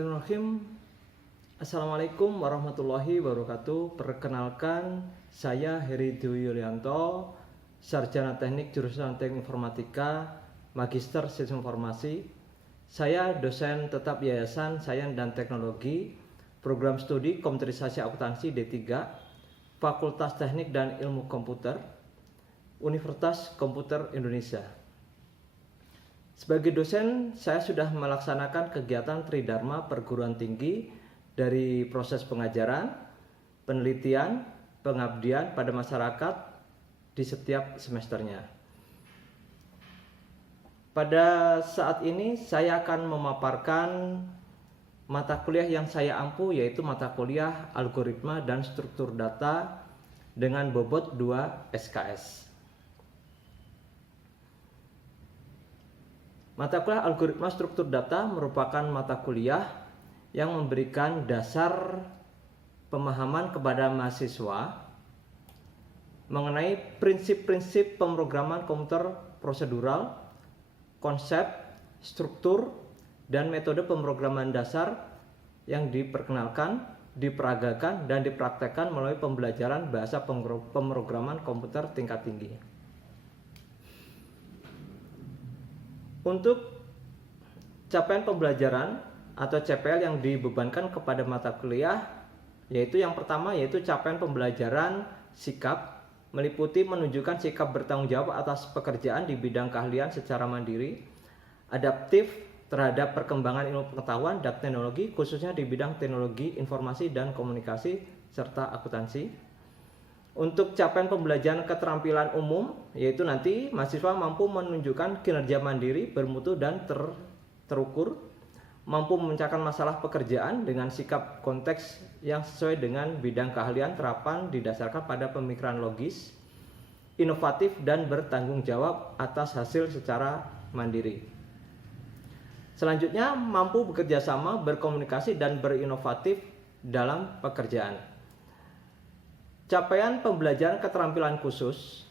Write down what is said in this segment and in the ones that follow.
Bismillahirrahmanirrahim. Assalamualaikum warahmatullahi wabarakatuh. Perkenalkan, saya Heri Dwi Yulianto, Sarjana Teknik Jurusan Teknik Informatika, Magister Sistem Informasi. Saya dosen tetap Yayasan Sains dan Teknologi, Program Studi Komputerisasi Akuntansi D3, Fakultas Teknik dan Ilmu Komputer, Universitas Komputer Indonesia. Sebagai dosen, saya sudah melaksanakan kegiatan Tridharma Perguruan Tinggi dari proses pengajaran, penelitian, pengabdian pada masyarakat di setiap semesternya. Pada saat ini saya akan memaparkan mata kuliah yang saya ampu, yaitu mata kuliah Algoritma dan Struktur Data dengan bobot 2 SKS. Mata kuliah Algoritma Struktur Data merupakan mata kuliah yang memberikan dasar pemahaman kepada mahasiswa mengenai prinsip-prinsip pemrograman komputer prosedural, konsep, struktur, dan metode pemrograman dasar yang diperkenalkan, diperagakan, dan dipraktekkan melalui pembelajaran bahasa pemrograman komputer tingkat tinggi. Untuk capaian pembelajaran atau CPL yang dibebankan kepada mata kuliah, yaitu yang pertama yaitu capaian pembelajaran sikap, meliputi menunjukkan sikap bertanggung jawab atas pekerjaan di bidang keahlian secara mandiri, adaptif terhadap perkembangan ilmu pengetahuan dan teknologi, khususnya di bidang teknologi informasi dan komunikasi serta akuntansi. Untuk capaian pembelajaran keterampilan umum, yaitu nanti mahasiswa mampu menunjukkan kinerja mandiri, bermutu dan terukur, mampu memecahkan masalah pekerjaan dengan sikap konteks yang sesuai dengan bidang keahlian, terapan didasarkan pada pemikiran logis, inovatif dan bertanggung jawab atas hasil secara mandiri. Selanjutnya, mampu bekerja sama, berkomunikasi dan berinovatif dalam pekerjaan. Capaian pembelajaran keterampilan khusus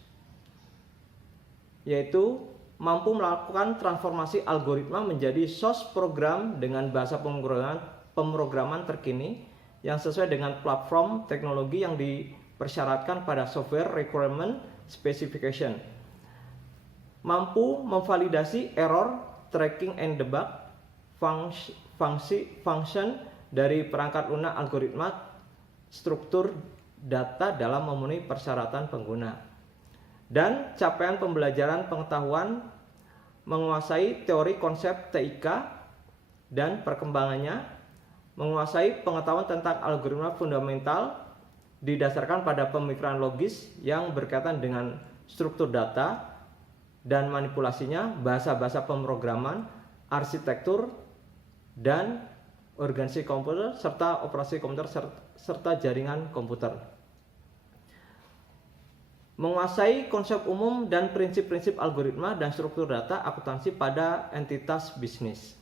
yaitu mampu melakukan transformasi algoritma menjadi source program dengan bahasa pemrograman terkini yang sesuai dengan platform teknologi yang dipersyaratkan pada software requirement specification. Mampu memvalidasi error, tracking and debug function dari perangkat lunak algoritma struktur data dalam memenuhi persyaratan pengguna. Dan capaian pembelajaran pengetahuan menguasai teori konsep TIK dan perkembangannya, menguasai pengetahuan tentang algoritma fundamental didasarkan pada pemikiran logis yang berkaitan dengan struktur data dan manipulasinya, bahasa-bahasa pemrograman, arsitektur dan organisasi komputer serta operasi komputer serta jaringan komputer. Menguasai konsep umum dan prinsip-prinsip algoritma dan struktur data akuntansi pada entitas bisnis.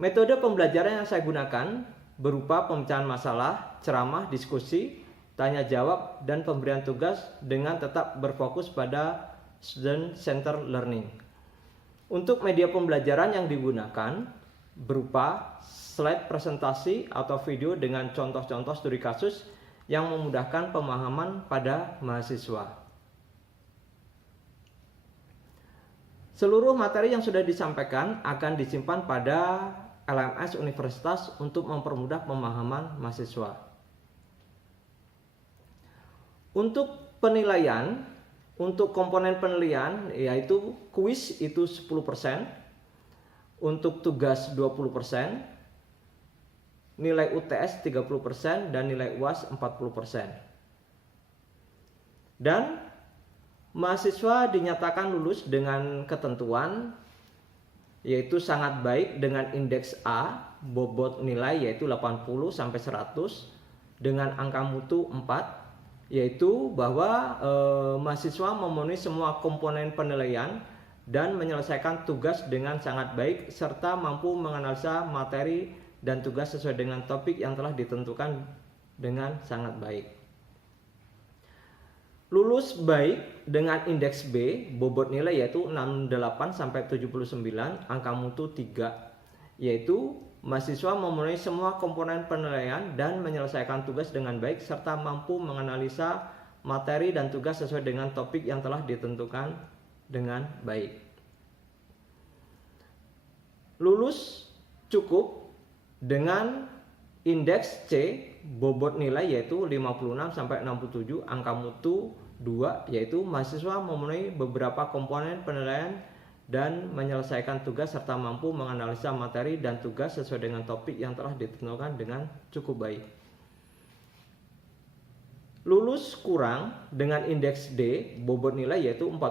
Metode pembelajaran yang saya gunakan berupa pemecahan masalah, ceramah, diskusi, tanya jawab, dan pemberian tugas dengan tetap berfokus pada student center learning. Untuk media pembelajaran yang digunakan berupa slide presentasi atau video dengan contoh-contoh studi kasus yang memudahkan pemahaman pada mahasiswa. Seluruh materi yang sudah disampaikan akan disimpan pada LMS Universitas untuk mempermudah pemahaman mahasiswa. Untuk penilaian, untuk komponen penilaian yaitu kuis itu 10%, untuk tugas 20%, nilai UTS 30% dan nilai UAS 40%. Dan mahasiswa dinyatakan lulus dengan ketentuan yaitu sangat baik dengan indeks A, bobot nilai yaitu 80 sampai 100 dengan angka mutu 4, yaitu bahwa mahasiswa memenuhi semua komponen penilaian dan menyelesaikan tugas dengan sangat baik serta mampu menganalisa materi dan tugas sesuai dengan topik yang telah ditentukan dengan sangat baik. lulus baik dengan indeks B, bobot nilai yaitu 68 sampai 79, angka mutu 3, yaitu mahasiswa memenuhi semua komponen penilaian dan menyelesaikan tugas dengan baik serta mampu menganalisa materi dan tugas sesuai dengan topik yang telah ditentukan dengan baik. Lulus cukup dengan indeks C, bobot nilai yaitu 56 sampai 67, angka mutu 2, yaitu mahasiswa memenuhi beberapa komponen penilaian dan menyelesaikan tugas serta mampu menganalisa materi dan tugas sesuai dengan topik yang telah ditentukan dengan cukup baik. Lulus kurang dengan indeks D, bobot nilai yaitu 45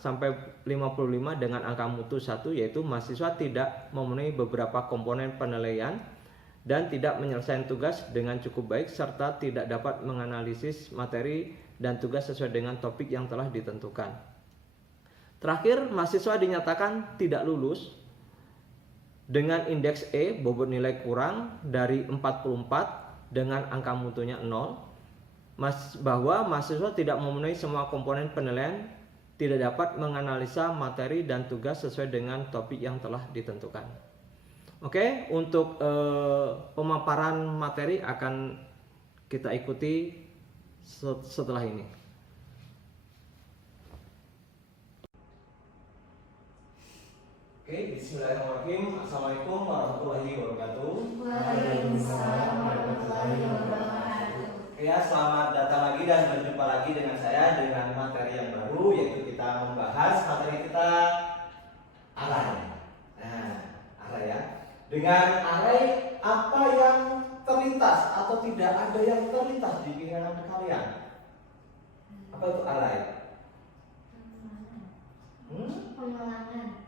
sampai 55 dengan angka mutu 1, yaitu mahasiswa tidak memenuhi beberapa komponen penilaian dan tidak menyelesaikan tugas dengan cukup baik serta tidak dapat menganalisis materi dan tugas sesuai dengan topik yang telah ditentukan. Terakhir, mahasiswa dinyatakan tidak lulus dengan indeks E, bobot nilai kurang dari 44 dengan angka mutunya 0, bahwa mahasiswa tidak memenuhi semua komponen penilaian, tidak dapat menganalisa materi dan tugas sesuai dengan topik yang telah ditentukan. Oke, untuk pemaparan materi akan kita ikuti setelah ini. Oke, bismillahirrahmanirrahim. Assalamualaikum warahmatullahi wabarakatuh. Waalaikumsalam warahmatullahi wabarakatuh. Ya, selamat datang lagi dan berjumpa lagi dengan saya dengan materi yang baru, yaitu kita membahas materi kita array. Nah, array ya. Dengan array, apa yang terlintas atau tidak ada yang terlintas di pikiran kalian? Apa itu array?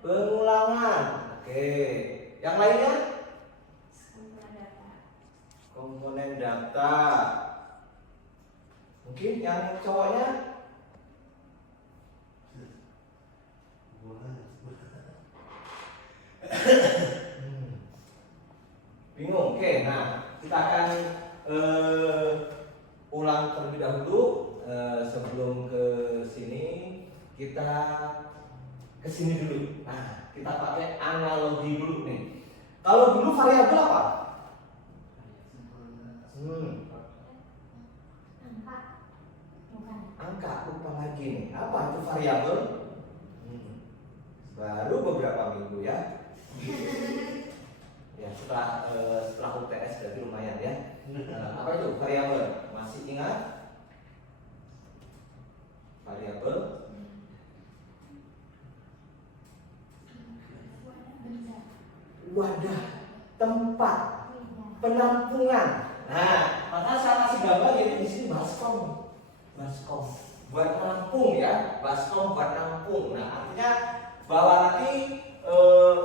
Pengulangan. Oke. Yang lainnya? Komponen data. Mungkin yang cowoknya? Bingung. Oke. Nah, kita akan ulang terlebih dahulu. Sebelum ke sini kita kesini dulu. Nah, kita pakai analogi dulu nih. Kalau dulu variabel apa? Angka. Lupa lagi nih. Apa itu variabel? Baru beberapa minggu ya. Ya, setelah UTS jadi lumayan ya. Apa itu variabel? Masih ingat? Variabel wadah, tempat penampungan. Nah, maka saya kasih gambar jadi di sini baskom buat menampung ya, baskom buat nampung. Nah, artinya bahwa nanti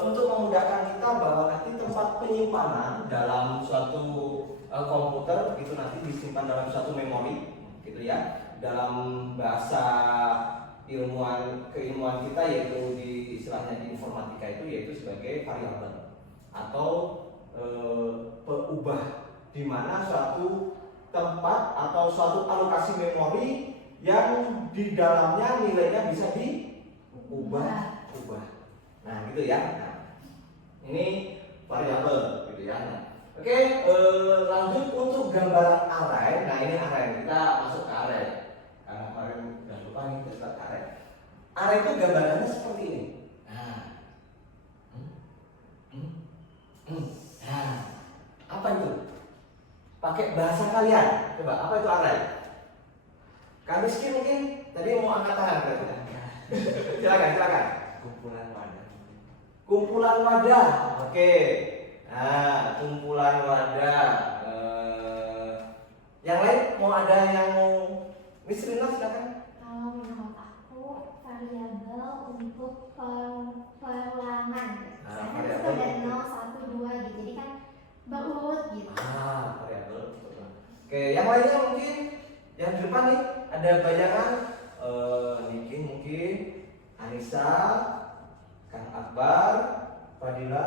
untuk memudahkan kita bahwa nanti tempat penyimpanan dalam suatu komputer itu nanti disimpan dalam suatu memori, gitu ya. Dalam bahasa keilmuan kita yaitu di istilahnya di informatika itu yaitu sebagai variabel atau peubah, di mana suatu tempat atau suatu alokasi memori yang di dalamnya nilainya bisa diubah. Nah, gitu ya. Nah, ini variabel gitu ya. Nah, oke, lanjut untuk gambaran array. Nah, ini array. Kita masuk ke array. Karena kemarin udah lupa nih kita ke array. Array itu gambarannya seperti ini. Nah, apa itu? Pakai bahasa kalian. Coba, apa itu array? Kak Rizky mungkin tadi mau angkat tangan berarti. Silakan. Kumpulan wadah. Oke. Nah, kumpulan wadah. Yang lain mau ada yang mau Miss Rina silakan. Kalau menurut aku variabel untuk pengulangan. Misalnya kita dari 0, 1, 2 gitu. Jadi kan berurut gitu. Variabel. Oke, yang lainnya mungkin yang di depan nih ada bayangan Niki mungkin, Anissa, Kang Akbar, Fadila,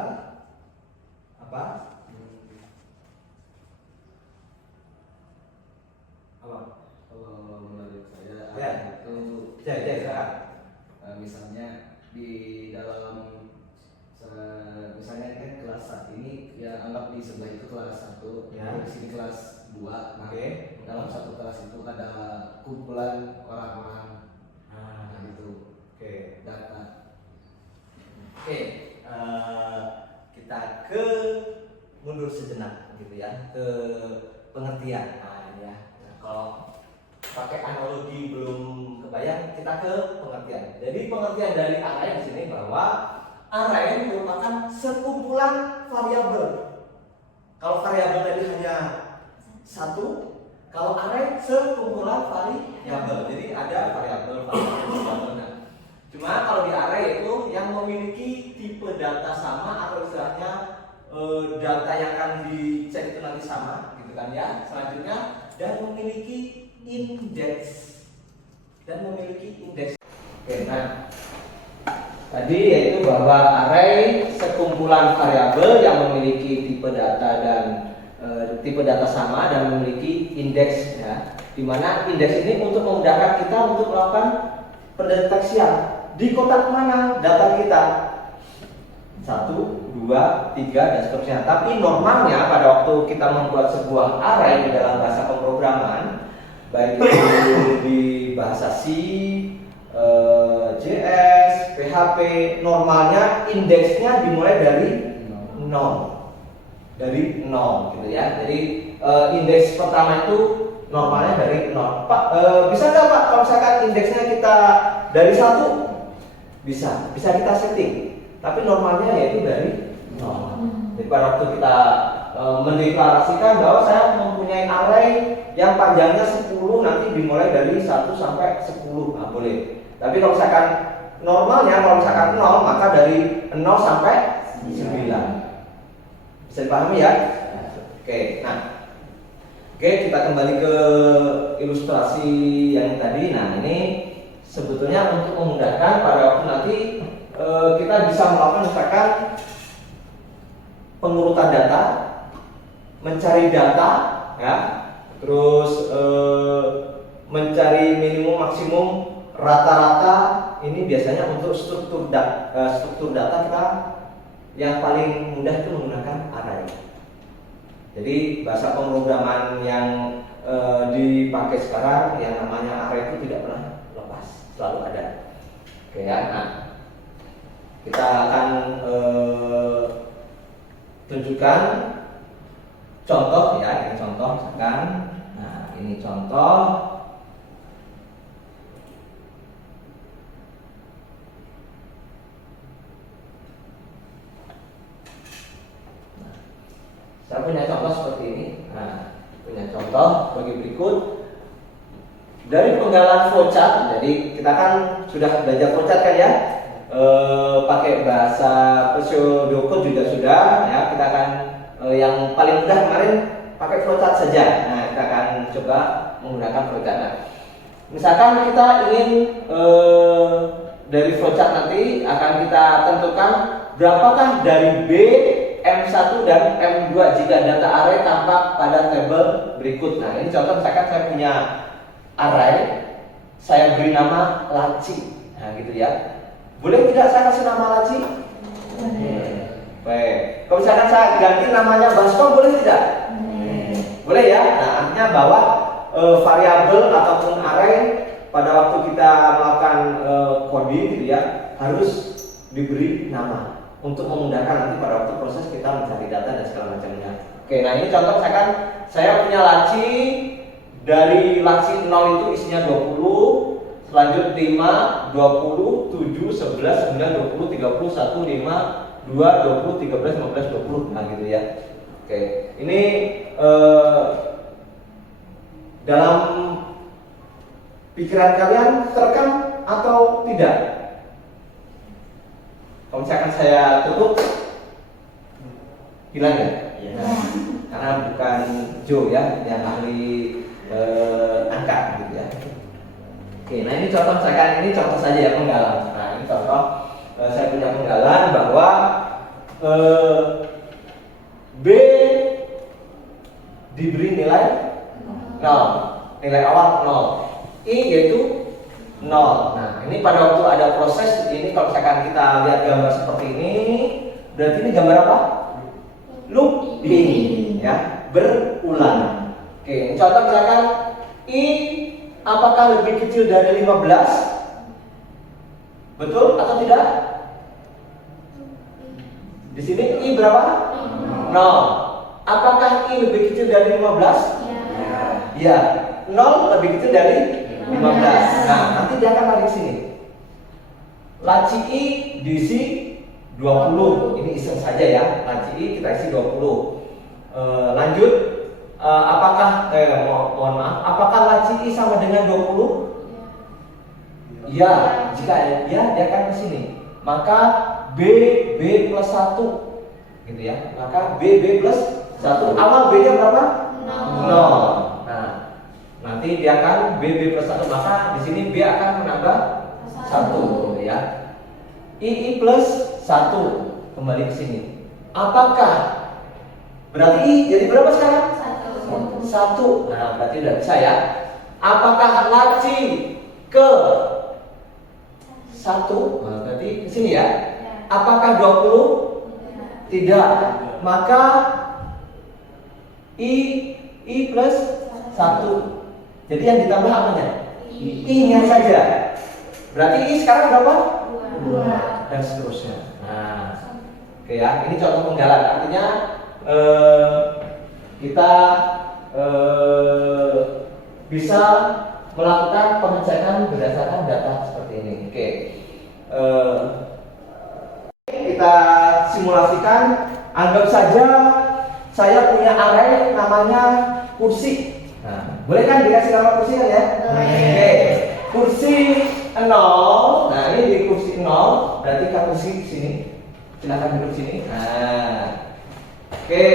apa? Kalau menurut saya itu kelas 1, Ya. di sini kelas 2. Nah, Oke. dalam satu kelas itu ada kumpulan orang-orang. Nah, Nah, itu oke. data. Oke, kita ke mundur sejenak gitu ya, ke pengertian. Nah, ini ya. Nah, kalau pakai analogi belum kebayang, kita ke pengertian. Jadi pengertian dari array di sini bahwa array merupakan sekumpulan variabel. Kalau variabel tadi hanya satu, kalau array sekumpulan variabel. Jadi ada variabel. Nah, cuma kalau di array itu yang memiliki tipe data sama atau istilahnya data yang akan dicek itu nanti sama, gitu kan ya. Selanjutnya dan memiliki indeks Oke, nah tadi yaitu bahwa array sekumpulan variabel yang memiliki tipe data dan tipe data sama dan memiliki indeks ya. Dimana indeks ini untuk memudahkan kita untuk melakukan pendeteksian di kotak mana data kita 1, 2, 3 dan seterusnya. Tapi normalnya pada waktu kita membuat sebuah array di dalam bahasa pemrograman, baik itu di bahasa C, JS, PHP, normalnya indeksnya dimulai dari 0. Dari 0 gitu ya. Jadi indeks pertama itu normalnya dari 0. Pak, bisa nggak Pak kalau misalkan indeksnya kita dari 1? Bisa kita setting. Tapi normalnya yaitu dari 0. Jadi pada waktu kita mendeklarasikan bahwa saya mempunyai array yang panjangnya 10, nanti dimulai dari 1 sampai 10. Nah, boleh. Tapi kalau misalkan normalnya kalau misalkan 0, maka dari 0 sampai 9. Bisa dipahami ya? Oke, nah. Oke, kita kembali ke ilustrasi yang tadi. Nah, ini sebetulnya untuk memudahkan pada waktu nanti kita bisa melakukan misalkan pengurutan data, mencari data, ya, terus mencari minimum maksimum rata-rata. Ini biasanya untuk struktur data kita yang paling mudah itu menggunakan array. Jadi bahasa pemrograman yang dipakai sekarang yang namanya array itu tidak pernah lepas, selalu ada. Oke ya, nah kita akan tunjukkan contoh ya, ini contoh misalkan. Nah, ini contoh. Nah, saya punya contoh seperti ini. Nah, punya contoh bagi berikut. Dari penggalan flowchart, jadi kita kan sudah belajar flowchart kan ya, pakai bahasa pseudocode juga sudah ya. Kita akan yang paling mudah kemarin pakai flowchart saja. Nah, kita akan coba menggunakan flowchart. Nah, misalkan kita ingin dari flowchart nanti akan kita tentukan berapakah dari B, M1 dan M2 jika data array tampak pada tabel berikut. Nah, ini contoh misalkan saya punya array, saya beri nama laci. Nah, gitu ya. Boleh tidak saya kasih nama laci? Baik. Kalau misalkan saya ganti namanya baskom, boleh tidak? Boleh ya. Nah, artinya bahwa variabel ataupun array pada waktu kita melakukan coding gitu ya, harus diberi nama untuk memudahkan nanti pada waktu proses kita mencari data dan segala macamnya. Oke, nah ini contoh misalkan saya punya laci, dari laci 0 itu isinya 20, selanjut 5, 20, 7, 11, 9, 20, 30, 1, 5, 2, 20, 13, 15, 20. Nah gitu ya. Oke, ini dalam pikiran kalian terekam atau tidak? Kalau misalkan saya tutup, hilang ya? Iya. Karena bukan Joe ya, yang ahli angka gitu ya. Oke, nah ini contoh misalkan, ini contoh saja ya penggalan. Nah ini contoh saya punya penggalan bahwa B diberi nilai 0, nilai awal 0, I yaitu 0. Nah ini pada waktu ada proses ini, kalau misalkan kita lihat gambar seperti ini, berarti ini gambar apa? Looping. ya, berulang. Oke, contoh misalkan I apakah lebih kecil dari 15? Betul atau tidak? Di sini I berapa? 0. Apakah I lebih kecil dari 15? Iya. 0 lebih kecil dari 15. Nah, nanti dia akan lari ke sini. Laci I diisi 20. Ini iseng saja ya. Laci I kita isi 20. Lanjut. Mohon maaf. Apakah laci I sama dengan 20? Iya. Jika dia akan ke sini. Maka B plus 1 gitu ya. Maka B plus 1. Awal B-nya berapa? 0. Nah, nanti dia akan B plus 1, maka di sini B akan menambah 1 ya. I plus 1 kembali ke sini. Apakah berarti I jadi berapa sekarang? 1. Nah, berarti udah bisa ya. Apakah laci ke 1? Nah, berarti ke sini ya. Apakah 20? Tidak. Maka I plus 1. Jadi yang ditambah apanya? I-nya saja. Berarti I sekarang berapa? 2. Dan seterusnya. Nah, oke ya. Ini contoh penggalan. Artinya kita bisa melakukan pengecekan berdasarkan data seperti ini. Oke. Kita simulasikan. Anggap saja saya punya array namanya kursi. Nah, boleh kan dikasih nama kursi kan ya? Oke. Kursi 0. Nah, ini di kursi 0, berarti kan kursi di sini. Silakan duduk sini. Nah. Oke.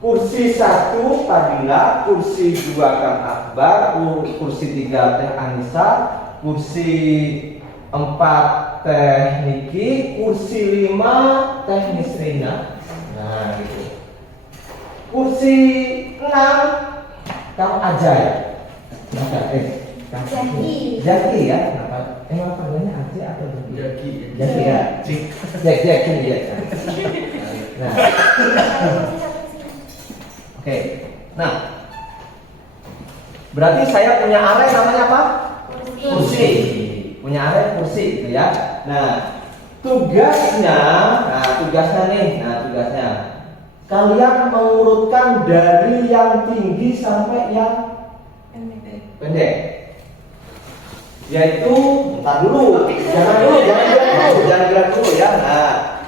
Kursi 1 Fadila, kursi 2 Kang Akbar, kursi 3 Teh Anissa, kursi 4 Teh Niki, kursi 5 Teh Nisrina. Nah, gitu. Kursi 6 Kang Ajay. Jaki ya. Kenapa? Emang panggilnya Ajay atau Jaki? Jaki ya. Jaki ya. Nah. Oke. Nah. Berarti saya punya array namanya apa? Kursi. Punya array kursi gitu ya. Nah, tugasnya nih. Tugasnya kalian mengurutkan dari yang tinggi sampai yang pendek. Yaitu, bentar dulu. Jangan gerak dulu ya. Nah,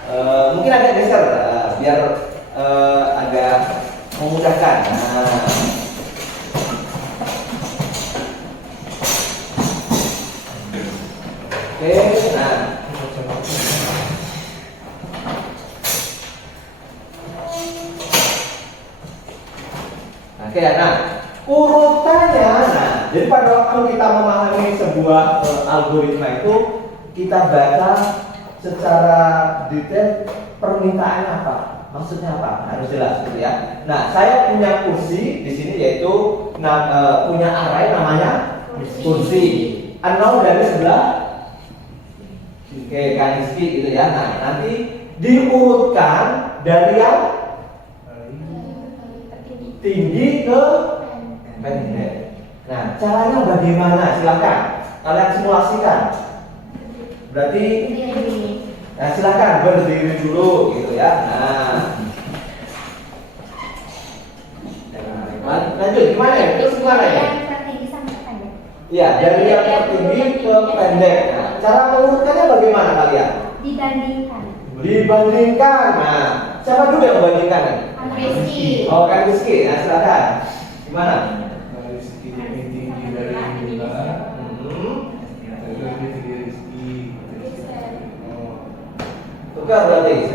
mungkin agak geser biar agak memudahkan. Nah. Oke, nah. Oke, nah, urutannya, jadi pada waktu kita memahami sebuah algoritma itu, kita baca secara detail permintaannya apa, maksudnya apa, harus jelas gitu ya. Nah, saya punya kursi di sini yaitu punya array namanya kursi. 0 dari sebelah kaniski gitu ya. Nah, nanti diurutkan dari yang tinggi ke pendek. Nah, caranya bagaimana? Silakan kalian simulasikan. Berarti, nah silakan berdiri dulu gitu ya. Nah, lanjut gimana ya? Terus gimana ya? Iya, dari yang tertinggi ke pendek. Nah, cara mengurutkannya bagaimana kalian? Dibandingkan. Nah, siapa dulu yang membandingkan? Rizky. Oh, kan Rizky. Nah, silakan. Gimana? Rizky lebih tinggi dari Mila. Lebih tinggi Rizky. Tukar berarti.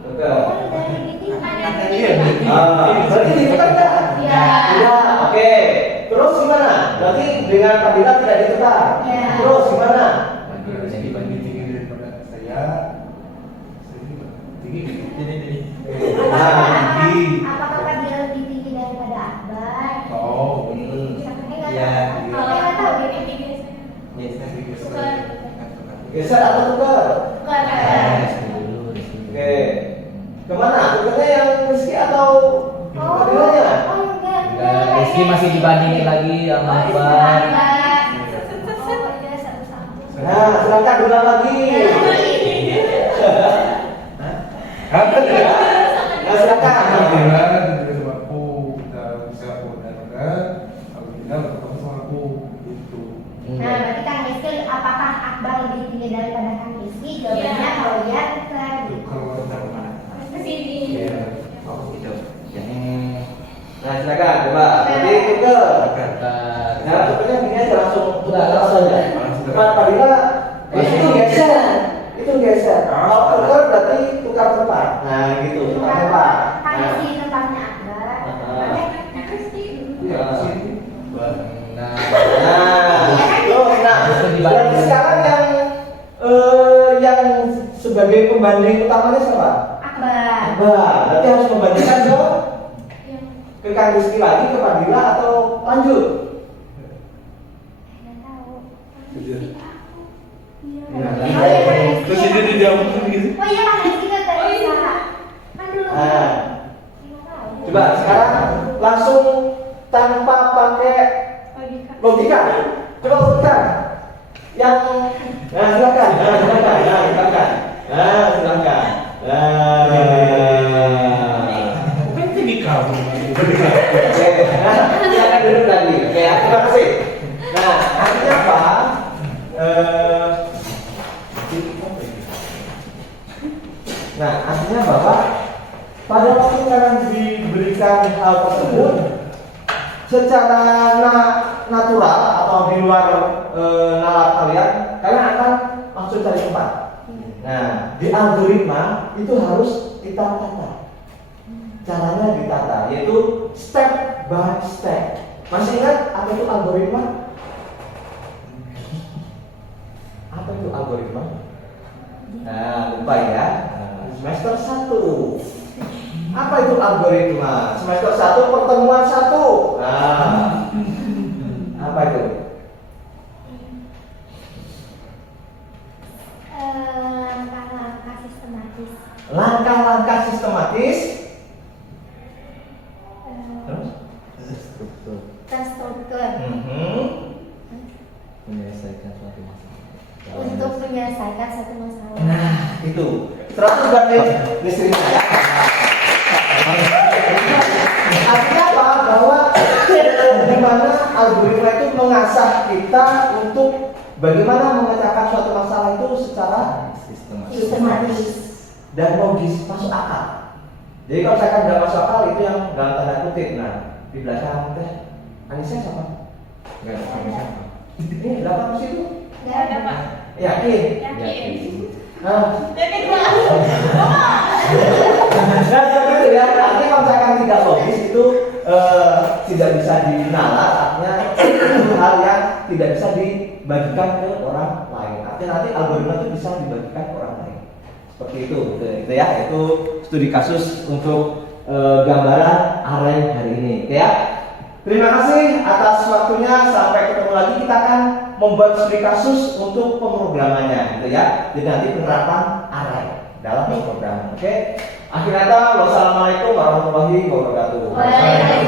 Tukar. Berarti ditukar kan? Iya. Iya. Oke. Terus gimana? Berarti dengan Fadila tidak ditukar. Iya. Terus gimana? Rizky lebih tinggi daripada saya. Tinggi. Apakah Fadila lebih tinggi daripada Akbar? Oh. Iya. Kalau nggak tahu Geser atau tukar? Oke. Kemana? Tukarnya yang Rizky atau Rizky masih dibandingin lagi sama Akbar. Nah, silakan ulang lagi. Apa tuh? Nah, silakan. Alhamdulillah diberi sama aku dan bisa benar-benar alhamdulillah bertemu sama aku gitu. Nah, berarti Kang Rizky, apakah Akbar lebih tinggi daripada Kang Rizky? Jawabannya kalau iya, ke Iya. sini. Oh, gitu. Nah, silakan coba. Jadi tuker. Nah, tukernya gini aja langsung langsung aja. Cepat Fadila. Itu geser. Itu geser. Kalau tuker berarti tukar tempat. Nah, gitu, tukar tempat. Kang Nah, Rizky tempatnya Akbar. Kang Rizky. Iya, sini. Nah, terus berarti sekarang yang sebagai pembanding utamanya siapa? Akbar. Akbar. Berarti harus membandingkan dong ke Kang Rizky lagi, ke Fadila atau lanjut? Nggak tahu. Iya. Nah, Oh iya, Kang Rizky. Terus ini dijawab gitu. Oh iya, Kang Rizky kan tadi salah. Kan dulu. Nah, Nggak tahu. coba sekarang langsung tanpa pakai logika. Coba logika. Yang silakan. Silakan. Kan ini kamu. Silakan duduk lagi. Oke, terima kasih. Nah, artinya apa? Nah, artinya bahwa pada waktu kalian diberikan hal tersebut secara natural atau di luar nalar kalian akan langsung cari tempat. Nah, di algoritma itu harus kita tata. Caranya ditata, yaitu step by step. Masih ingat apa itu algoritma? Apa itu algoritma? Nah, lupa ya. Semester 1. Apa itu algoritma? Semester 1 pertemuan 1. Nah, apa itu? Langkah-langkah sistematis. Langkah-langkah sistematis. Terus? Terstruktur menyelesaikan suatu masalah. untuk menyelesaikan satu masalah. Nah, itu 100 berarti listriknya ya. Artinya apa? Bahwa di mana algoritma itu mengasah kita untuk bagaimana memecahkan suatu masalah itu secara sistematis dan logis, masuk akal. Jadi kalau misalkan nggak masuk akal itu yang dalam tanda kutip. Nah, di belakang teh Anissa siapa? Nggak ada Anissa. Ini belakang situ. Nggak ada, Pak. Yakin? Yakin. Nah, Yakin, Pak. nah seperti itu ya. Artinya kalau misalkan tidak logis itu tidak bisa dinalar. Artinya itu hal yang tidak bisa dibagikan ke orang lain. Artinya nanti algoritma itu bisa dibagikan ke orang lain. Seperti itu, gitu ya. Itu studi kasus untuk gambaran array hari ini, gitu ya. Terima kasih atas waktunya. Sampai ketemu lagi. Kita akan membuat studi kasus untuk pemrogramannya, gitu ya. Jadi nanti penerapan array dalam pemrograman. Oke. Akhir kata, wassalamualaikum warahmatullahi wabarakatuh. Waalaikumsalam.